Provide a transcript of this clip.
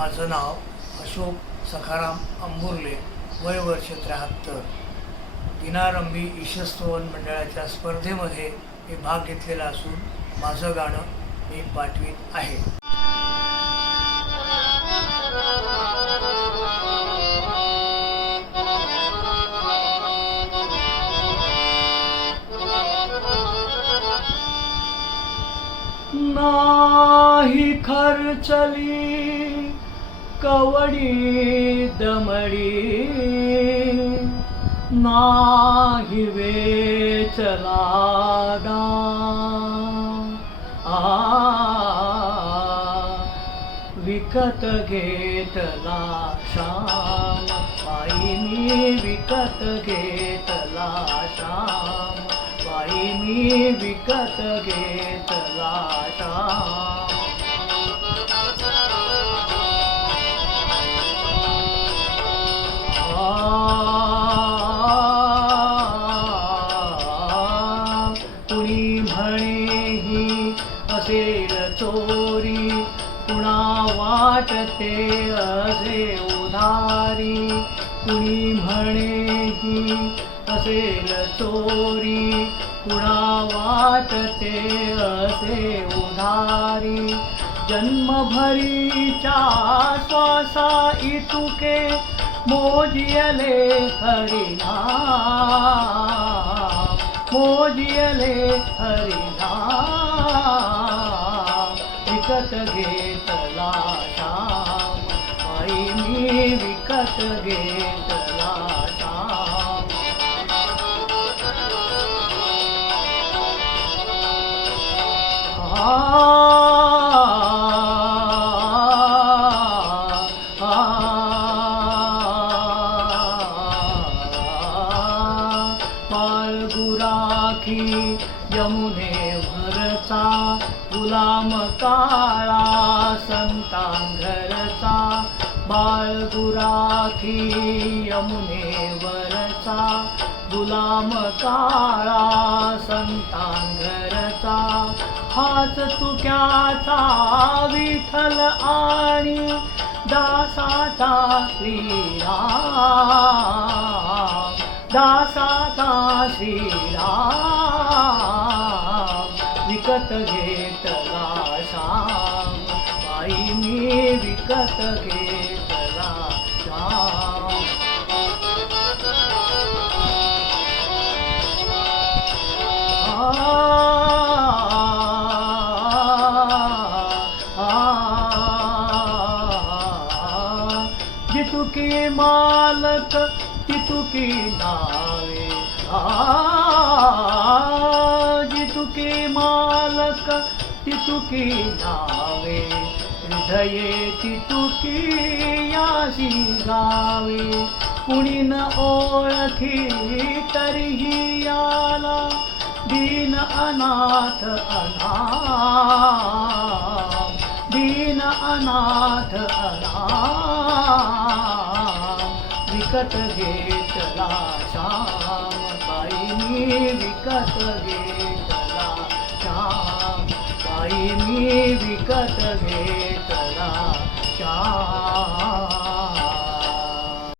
माझं नाव अशोक सखाराम अंबुर्ले, वय वर्ष 73. दिनारंभी ईशस्तवन मंडळाच्या स्पर्धेमध्ये मी भाग घेतलेला असून माझं गाणं मी पाठवीत आहे. नाही खर्चली कवडी दमडी, नाही वेचला विकत घेतला श्याम, बाई मी विकत घेतला श्याम, बाई मी विकत घेतला श्याम. कुणी म्हणे ही असेल चोरी, कुणा वाटते असे उधारी. कुणी म्हणे ही असेल चोरी, कुणा वाटते असे उधारी. जन्मभरीच्या श्वासा इतुके मोजियले हरिनाम, मोजियले हरिनाम. विकत घेतला श्याम, बाई मी विकत घेतला श्याम. बाळगुराखी यमुने भरचा, गुलाम काळा संतांघरचा. बाळगुराखी यमुने वरचा, गुलाम काळा संतांघरचा. हाच तुक्याचा विठ्ठल आणि दासाचा श्रीराम, दासाचा श्रीराम. विकत घेतला श्याम, बाई मी विकत घेतला श्याम. जितुकी मालक तितुकी नावे, जितुकी मालक तितुकी नावे. हृदये तितुकी यासी गावे, कुणी न ओळखी तरीही याला दीन अनाथ अनाथ, दीन अनाथ अनाथ. विकत घेतला श्याम, बाई मी विकत घेतला श्याम, बाई मी विकत घेतला.